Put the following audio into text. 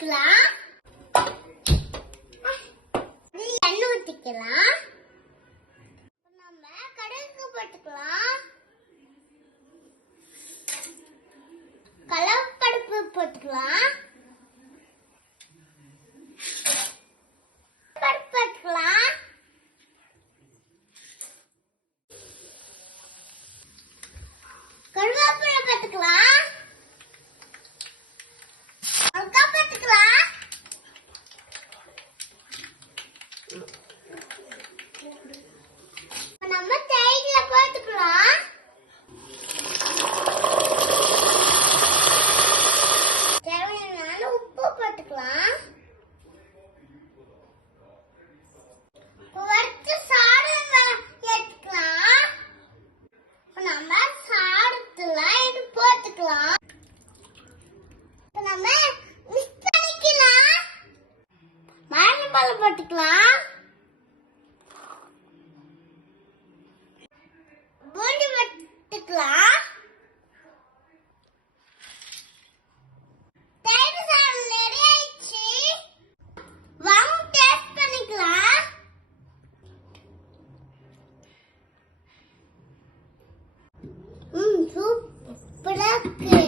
வச்சுக்கலாம். எண்ணெய் ஊத்திக்கலாம். நம்ம கடுகு போட்டுக்கலாம். கடலைப்பருப்பு போட்டுக்கலாம். பருப்பு போட்டுக்கலாம். கருவேப்பிலை போட்டுக்கலாம். அதுக்கப்புறம் போட்டுக்கலாம். நம்ம சைடுல போட்டுக்கலாம். தேவையான உப்பு போட்டுக்கலாம். வறுத்து சாதம் எடுத்துக்கலாம். நம்ம சாதத்துல இது போட்டுக்கலாம். நம்ம மிக்ஸ் பண்ணிக்கலாம். மரணிப்பால் போட்டுக்கலாம். பூண்டு போட்டுக்கலாம். தயிர் சாதம் ரெடி ஆயிடுச்சு. வாங்க டேஸ்ட் பண்ணிக்கலாம். சூப்பரா இருக்கு.